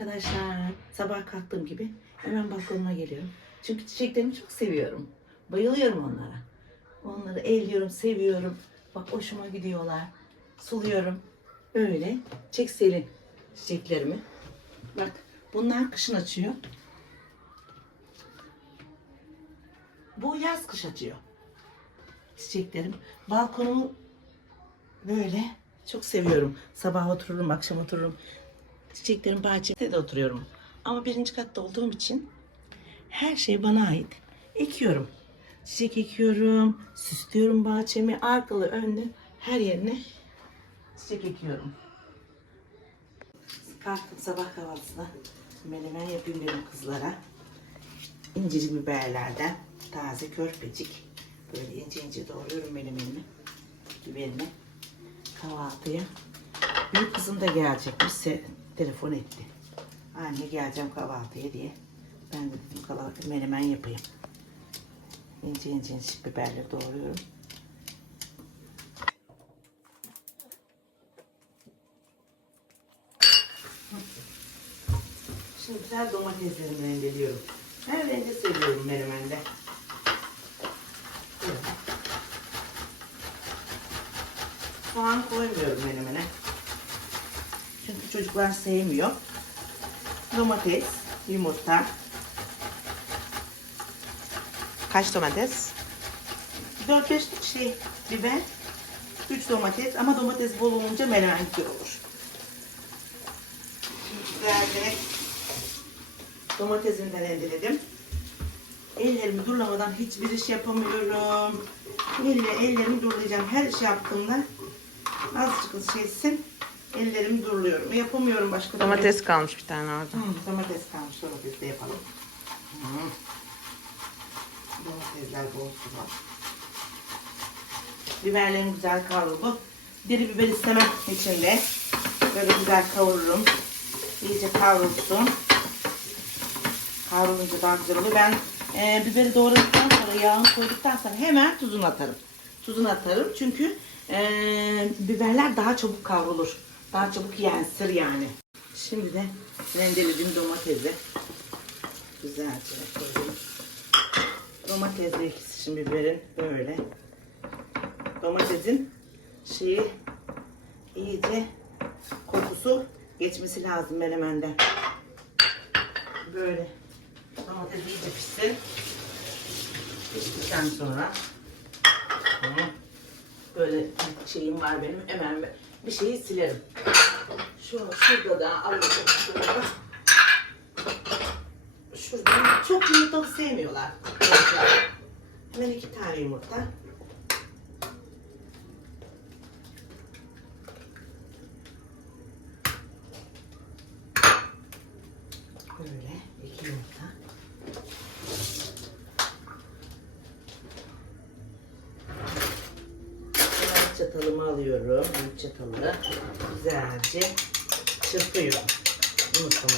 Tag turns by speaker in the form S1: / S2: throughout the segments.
S1: Arkadaşlar sabah kalktığım gibi hemen balkonuma geliyorum. Çünkü çiçeklerimi çok seviyorum. Bayılıyorum onlara. Onları elliyorum, seviyorum. Bak hoşuma gidiyorlar. Suluyorum. Öyle. Çek Selin çiçeklerimi. Bak bunlar kışın açıyor. Bu yaz kış açıyor. Çiçeklerim. Balkonumu böyle çok seviyorum. Sabah otururum, akşam otururum. Çiçeklerin bahçede de oturuyorum. Ama birinci katta olduğum için her şey bana ait. Ekiyorum. Çiçek ekiyorum, süslüyorum bahçemi, arkalı, önlü, her yerine çiçek ekiyorum. Kalktım sabah kahvaltısına menemen yapayım dedim kızlara. İncecik biberlerden taze körpecik. Böyle ince ince doğruyorum menemenimi, biberini kahvaltıya. Büyük kızım da gelecekmiş. Se- telefon etti. Anne geleceğim kahvaltıya diye. Ben de dedim kahvaltı menemen yapayım. İnce ince ince biberleri doğruyorum. Şimdi güzel domateslerimi rendeliyorum. Ben rende seviyorum menemende. Böyle. Soğan koymuyorum menemene. Çocuklar sevmiyor. Domates, yumurta,
S2: Kaç domates?
S1: 4-5 şey biber, 3 domates ama domates bol olunca menemen güzel olur. Domatesini de rendeledim. Ellerimi durlamadan hiçbir iş yapamıyorum. Elle ellerimi durlayacağım. Her iş yaptığımda azıcık şeysin ellerimi durluyorum. Yapamıyorum başka türlü.
S2: Domates kalmış bir tane orada.
S1: Hı, domates kalmış. Domates de yapalım. Hı. Domatesler bol. Biberlerim güzel kavruldu. Diri biber istemem içinde. Böyle güzel kavururum. İyice kavrulsun. Kavrulunca daha güzel oluyor. Ben e, biberi doğradıktan sonra yağını koyduktan sonra hemen tuzunu atarım. Tuzunu atarım çünkü e, biberler daha çabuk kavrulur. Daha çabuk yensir yani. Şimdi de rendelediğim domatesi güzelce koyayım. Domatesle ikisi şimdi biberin böyle. Domatesin şeyi iyice kokusu geçmesi lazım menemende. Böyle domates iyice pişsin. Piştikten sonra böyle şeyim var benim hemen bir şeyi silerim. Şu şurada da şurada. Çok yumurtalı sevmiyorlar. Hemen iki tane yumurta. Böyle iki yumurta. Hemen çatalımı alıyorum. Büyük çatalı. Güzelce çırpıyorum. Yumurtamı.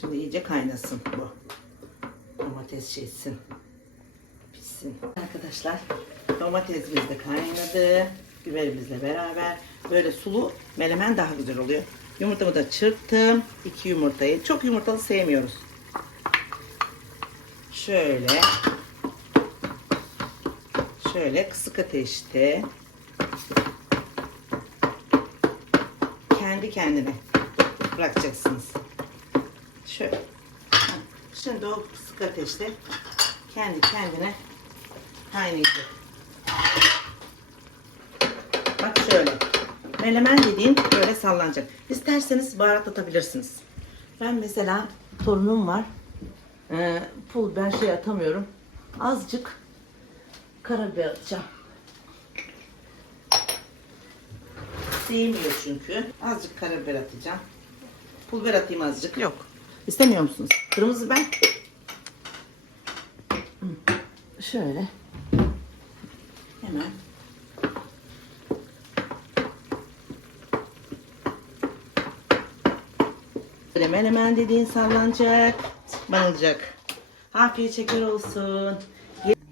S1: Şimdi iyice kaynasın bu. Domates şeysin. Pişsin. Arkadaşlar domatesimiz de kaynadı. Biberimizle beraber. Böyle sulu menemen daha güzel oluyor. Yumurtamı da çırptım. İki yumurtayı. Çok yumurtalı sevmiyoruz. Şöyle. Şöyle kısık ateşte. Kendi kendine bırakacaksınız. Şöyle. Şimdi o kısık ateşte kendi kendine kaynayacak. Bak şöyle. Menemen dediğin böyle sallanacak. İsterseniz baharat atabilirsiniz. Ben mesela torunum var. Ee, pul ben şey atamıyorum. Azıcık karabiber atacağım. Sevmiyor çünkü. Azıcık karabiber atacağım. Pul biber atayım azıcık.
S2: Yok.
S1: İstemiyor musunuz? Kırmızı. Hı. Şöyle. Hemen. Böyle menemen dediğin sallanacak. Banılacak. Afiyet şeker olsun.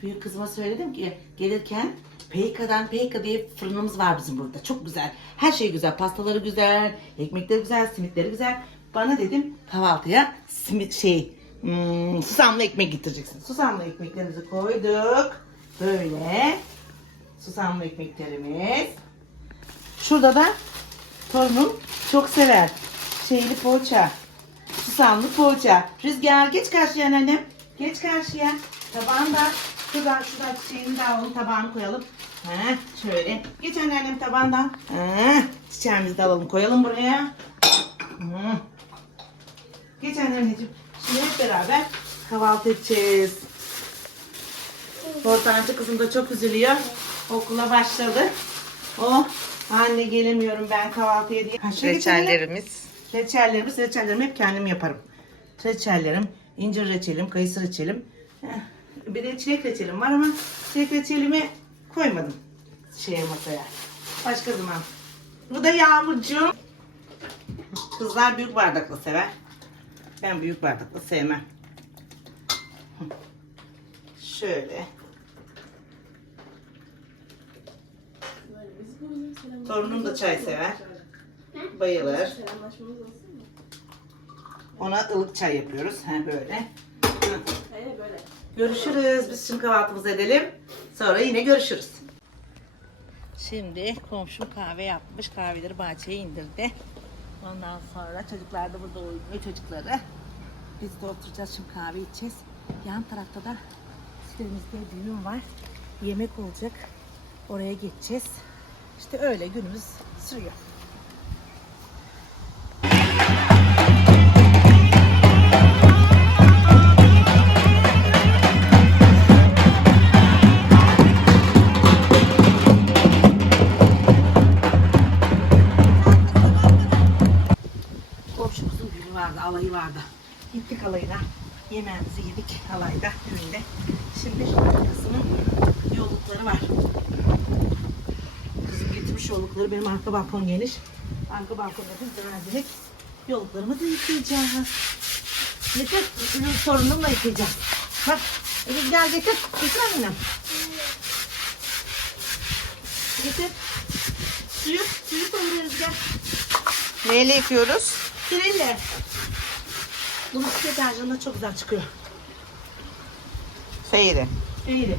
S1: Büyük kızıma söyledim ki gelirken Peyka'dan Peyka diye fırınımız var bizim burada. Çok güzel. Her şey güzel. Pastaları güzel, ekmekleri güzel, simitleri güzel. Bana dedim kahvaltıya simit şey hmm, susamlı ekmek getireceksin. Susamlı ekmeklerimizi koyduk. Böyle. Susamlı ekmeklerimiz. Şurada da torunum çok sever. Şeyli poğaça. Susamlı poğaça. Rüzgar geç karşıya annem. Geç karşıya. Tabağını da şuradan şuradan çiçeğini de alalım tabağını koyalım. Heh, şöyle. Geç anneannem tabağından. Heh, çiçeğimizi de alalım koyalım buraya. Geç anneanneciğim. Şimdi hep beraber kahvaltı edeceğiz. Ortancı kızım da çok üzülüyor. Okula başladı. O anne gelemiyorum ben kahvaltıya diye. Geçelim?
S2: Reçellerimiz.
S1: Reçellerimiz, reçellerimi hep kendim yaparım. Reçellerim, incir reçelim, kayısı reçelim. Eh, Bir de çilek reçelim var ama çilek reçelimi koymadım şeye masaya. Başka zaman. Bu da yağmurcuğum. Kızlar büyük bardakla sever. Ben büyük bardakla sevmem. Şöyle. Torunum da çay sever. Bayılır. Ona ılık çay yapıyoruz. He böyle. Hı. Görüşürüz. Biz şimdi kahvaltımızı edelim. Sonra yine görüşürüz. Şimdi komşum kahve yapmış. Kahveleri bahçeye indirdi. Ondan sonra çocuklar da burada oynuyor çocukları. Biz de oturacağız şimdi kahve içeceğiz. Yan tarafta da sitemizde düğün var. Yemek olacak. Oraya geçeceğiz. İşte öyle günümüz sürüyor. Alayı vardı. Gittik alayına. Yemeğimizi yedik alayda, düğünde. Şimdi kızımın yollukları var. Kızım getirmiş yollukları. Benim arka balkon geniş. Arka balkonda biz verdik. Yolluklarımızı yıkayacağız. Ürün sorunumla yıkayacağız. Bak. Rüzgar getir. Getir annem. Getir. Suyu, suyu koy Rüzgar.
S2: Neyle yıkıyoruz?
S1: Kirelle. Bulaşık deterjanı çok güzel çıkıyor.
S2: Feyri.
S1: İyiydi.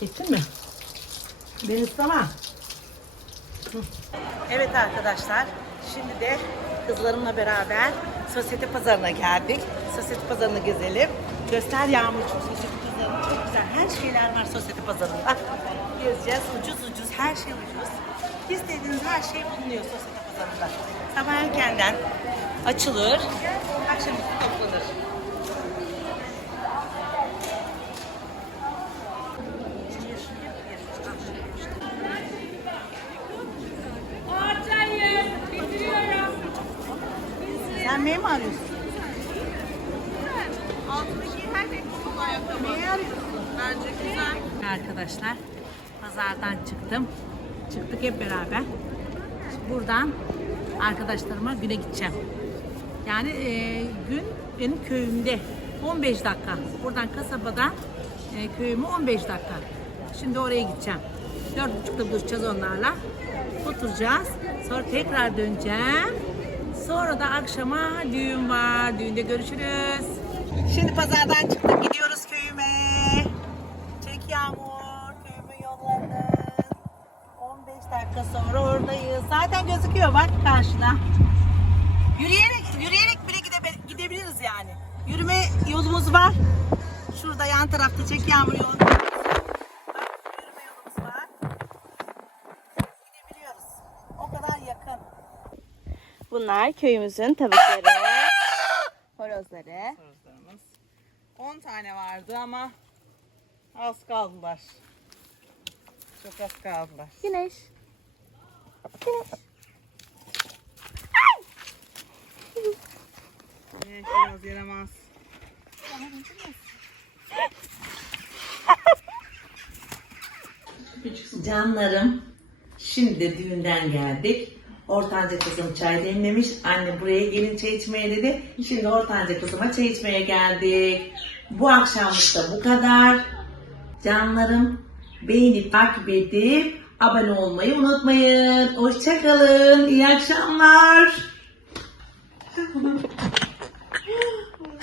S1: Çektin mi? Ben istemem. Evet arkadaşlar. Şimdi de kızlarımla beraber sosyete pazarına geldik. Sosyete pazarını gezelim. Göster Yağmurcuğum sosyete pazarını. Çok güzel. Her şeyler var sosyete pazarında. Gezeceğiz. Ucuz ucuz. Her şey ucuz. İstediğiniz her şey bulunuyor sosyete pazarında. Sabah erkenden açılır. Akşamüstü toplanır. Sen neyi mi arıyorsun? Neyi arıyorsun? Bence güzel. Arkadaşlar pazardan çıktım. Çıktık hep beraber. Buradan arkadaşlarıma güne gideceğim. Yani e, gün benim köyümde 15 dakika. Buradan kasabadan e, köyüme 15 dakika. Şimdi oraya gideceğim. Dört buçukta buluşacağız onlarla. Oturacağız. Sonra tekrar döneceğim. Sonra da akşama düğün var. Düğünde görüşürüz. Şimdi pazardan çıktık gidiyoruz köyüme. Çek yağmur dakika sonra oradayız. Zaten gözüküyor bak karşıda. Yürüyerek yürüyerek bile gide- gidebiliriz yani. Yürüme yolumuz var. Şurada yan tarafta çek yağmur yolu. Bak yürüme yolumuz var. Gidebiliyoruz. O kadar yakın.
S3: Bunlar köyümüzün tavukları, horozları.
S2: Soruzlarımız. 10 tane vardı ama az kaldılar. Çok az kaldılar.
S3: Güneş.
S2: Biraz yaramaz.
S1: Canlarım, şimdi de düğünden geldik. Ortanca kızım çay demlemiş. Anne buraya gelin çay içmeye dedi. Şimdi ortanca kızıma çay içmeye geldik. Bu akşamlık da bu kadar. Canlarım beğenip takip edip abone olmayı unutmayın. Hoşçakalın. İyi akşamlar.